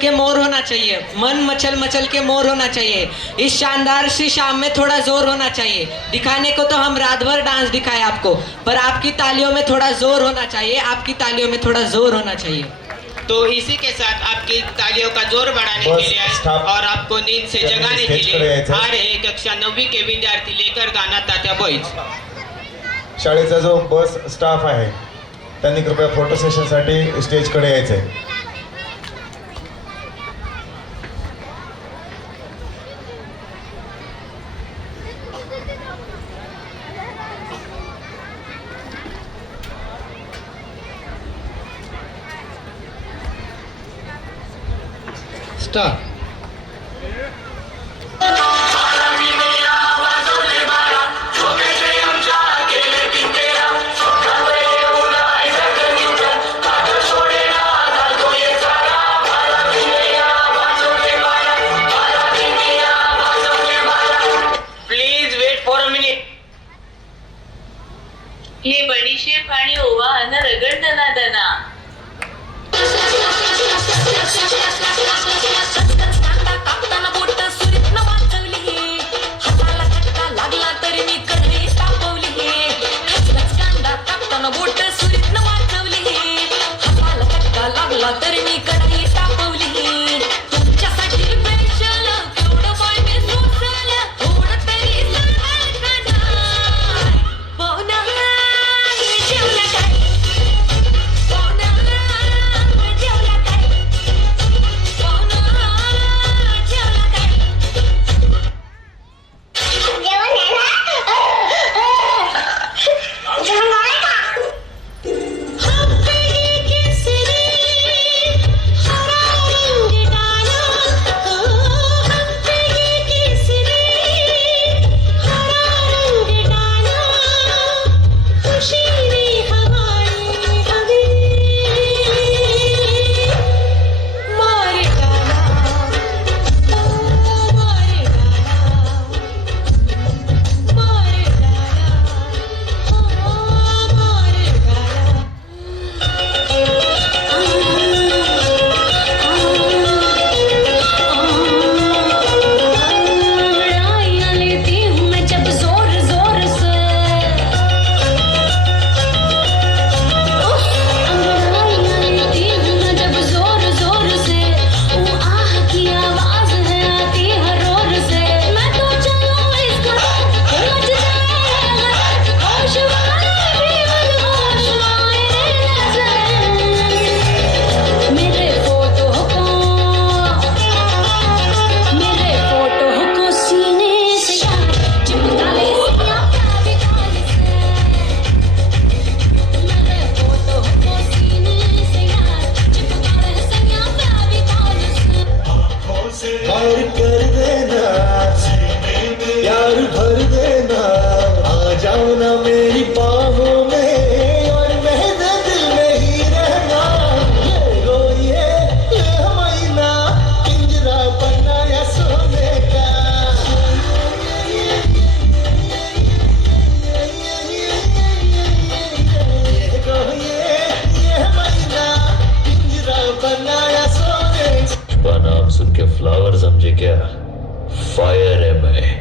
के मोर होना चाहिए, मन मचल मचल के मोर होना चाहिए। इस शानदार सी शाम में थोड़ा जोर होना चाहिए। दिखाने को तो हम रात भर डांस दिखाए आपको, पर आपकी तालियों में थोड़ा जोर होना चाहिए, आपकी तालियों में थोड़ा जोर होना चाहिए। तो इसी के साथ आपकी तालियों का जोर बढ़ाने के लिए और आपको नींद से जगाने के लिए आ रहे कक्षा 9वी के विद्यार्थी लेकर गाना तात्या बॉईज। शाळेचा जो बस स्टाफ आहे त्यांनी कृपया फोटो सेशनसाठी स्टेजकडे यायचंय. स्टार्ट. हे बडीशेप आणि ओवा अन रगड दना कापताना बोट सुरीत न वाचवली, हाताला धक्का लागला तरी मी कढई तापवली. खचखच कांदा कापताना बोट सुरीत न वाचवली, हाताला धक्का लागला तरी मी कढई तापवली. तुमच्यासाठी स्पेशल केवढं बाय मी सोसल, थोडं तरी सांगाल का नाही? पाहुणा जेवला काय? पाहुणा जेवला काय? पाहुणा जेवला काय? प्यार कर देना, प्यार भर देना, आ जाओ ना मेरी बाहों में और मेरे दिल में ही रहना. ये रोइए ये महीना पिंजरा बनाया सोने का. ये रोइए ये महीना पिंजरा बनाया सोने का. नाम सुन के फ्लावर समझे क्या? फायर है मैं.